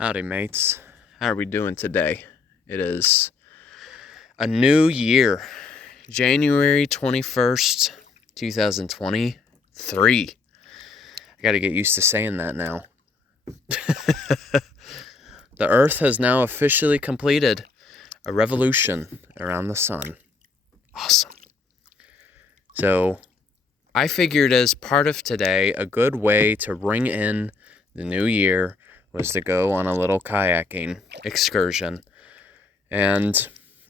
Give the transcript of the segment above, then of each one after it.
Howdy, mates. How are we doing today? It is a new year, January 21st, 2023. I gotta get used to saying that now. The Earth has now officially completed a revolution around the sun. Awesome. So, I figured as part of today, a good way to ring in the new year was to go on a little kayaking excursion. And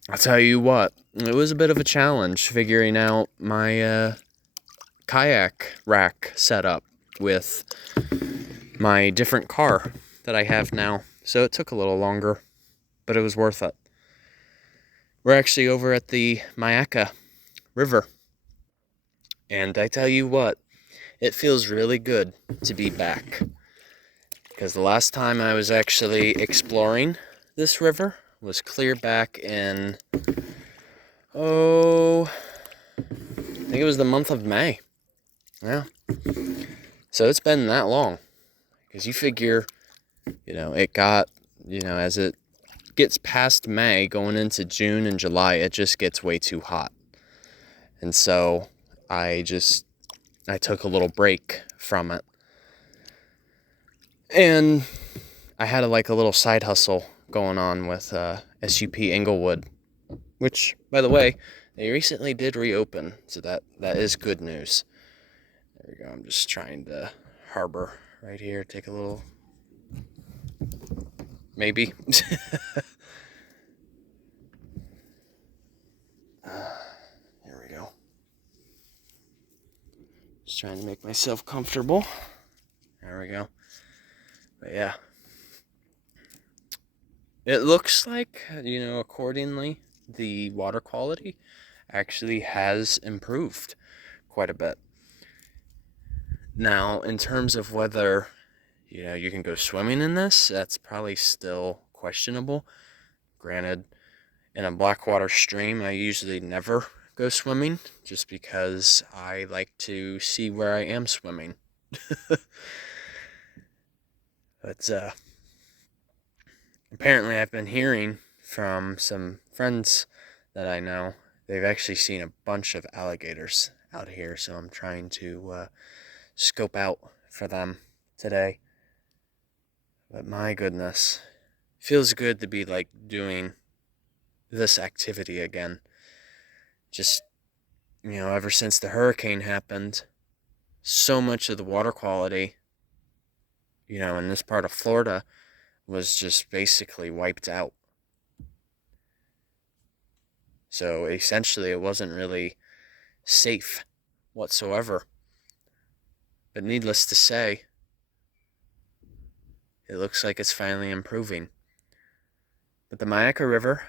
I'll tell you what, it was a bit of a challenge figuring out my kayak rack setup with my different car that I have now. So it took a little longer, but it was worth it. We're actually over at the Myakka River. And I tell you what, it feels really good to be back. Because the last time I was actually exploring this river was clear back in, I think it was the month of May. Yeah. So it's been that long. Because you figure, it got, as it gets past May, going into June and July, it just gets way too hot. And so I took a little break from it. And I had a little side hustle going on with SUP Inglewood, which, by the way, they recently did reopen, so that is good news. There we go. I'm just trying to harbor right here. Take a little, maybe. Here we go. Just trying to make myself comfortable. There we go. But yeah. It looks like, accordingly, the water quality actually has improved quite a bit. Now, in terms of whether, you can go swimming in this, that's probably still questionable. Granted, in a blackwater stream, I usually never go swimming, just because I like to see where I am swimming. But, apparently I've been hearing from some friends that I know, they've actually seen a bunch of alligators out here, so I'm trying to scope out for them today. But my goodness, feels good to be doing this activity again. Just, ever since the hurricane happened, so much of the water quality, in this part of Florida was just basically wiped out. So essentially it wasn't really safe whatsoever. But needless to say, it looks like it's finally improving. But the Myakka River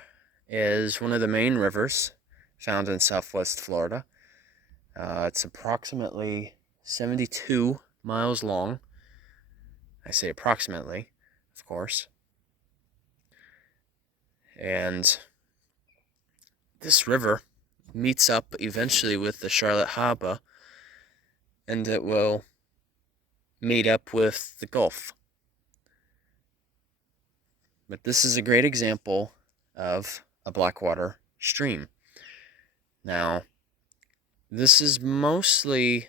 is one of the main rivers found in Southwest Florida. It's approximately 72 miles long. I say approximately, of course. And this river meets up eventually with the Charlotte Harbor, and it will meet up with the Gulf. But this is a great example of a blackwater stream. Now, this is mostly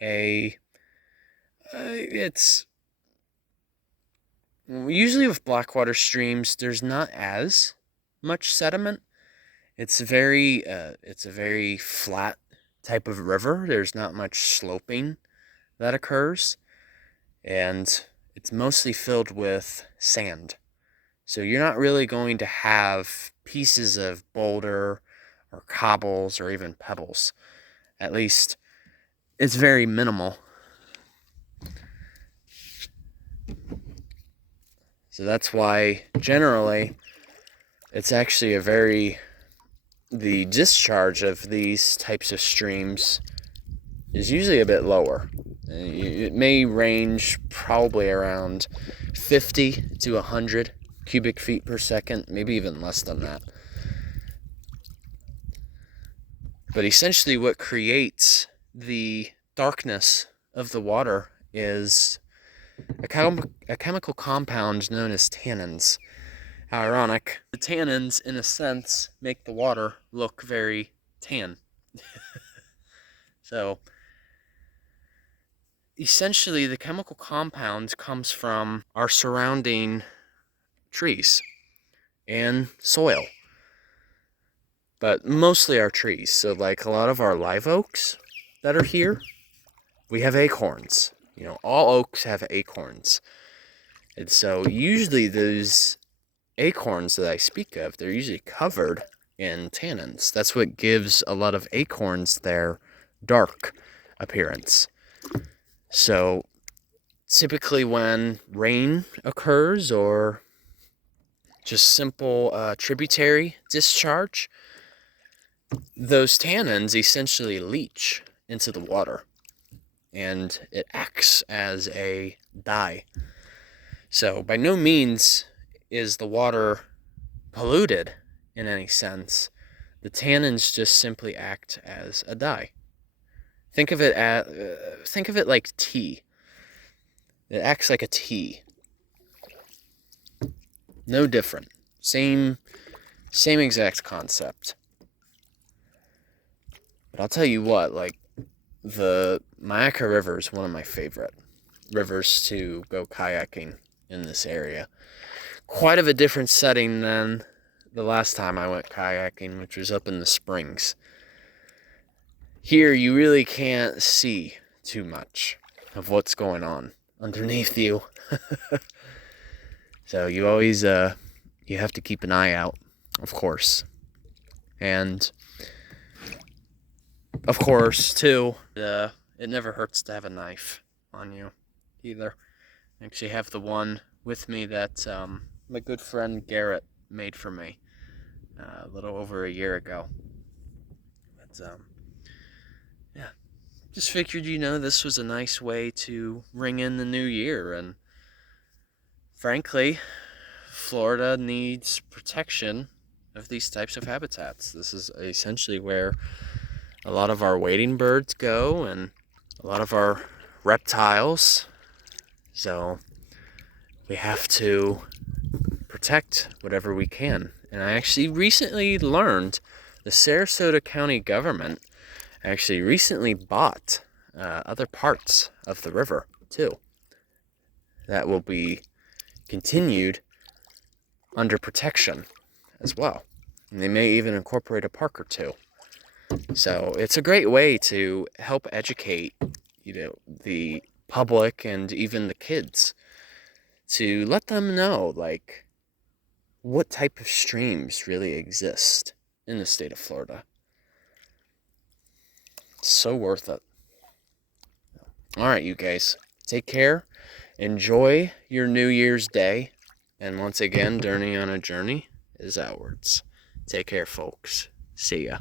it's usually with blackwater streams, there's not as much sediment. It's a very flat type of river. There's not much sloping that occurs, and it's mostly filled with sand. So you're not really going to have pieces of boulder or cobbles or even pebbles. At least it's very minimal. So that's why generally it's actually the discharge of these types of streams is usually a bit lower. It may range probably around 50 to 100 cubic feet per second, maybe even less than that. But essentially what creates the darkness of the water is a chemical compound known as tannins. How ironic. The tannins, in a sense, make the water look very tan. So, essentially, the chemical compound comes from our surrounding trees and soil, but mostly our trees. So, like a lot of our live oaks that are here, we have acorns. You know, all oaks have acorns. And so, usually, those acorns that I speak of, they're usually covered in tannins. That's what gives a lot of acorns their dark appearance. So typically when rain occurs or just simple tributary discharge, those tannins essentially leach into the water, and it acts as a dye. So by no means is the water polluted in any sense. The tannins just simply act as a dye. Think of it like tea. It acts like a tea. No different. Same exact concept. But I'll tell you what, like, the Myakka River is one of my favorite rivers to go kayaking in this area. Quite of a different setting than the last time I went kayaking, which was up in the Springs. Here, you really can't see too much of what's going on underneath you. So you always, you have to keep an eye out, of course. And, of course, too, it never hurts to have a knife on you, either. I actually have the one with me that my good friend Garrett made for me a little over a year ago. But, yeah, just figured, this was a nice way to ring in the new year. And frankly, Florida needs protection of these types of habitats. This is essentially where a lot of our wading birds go and a lot of our reptiles. So we have to protect whatever we can. And I actually recently learned the Sarasota County government actually recently bought other parts of the river too that will be continued under protection as well, and they may even incorporate a park or two. So it's a great way to help educate the public and even the kids, to let them know like what type of streams really exist in the state of Florida. So worth it. All right, you guys, take care. Enjoy your New Year's Day. And once again, Journey on a Journey is outwards. Take care, folks. See ya.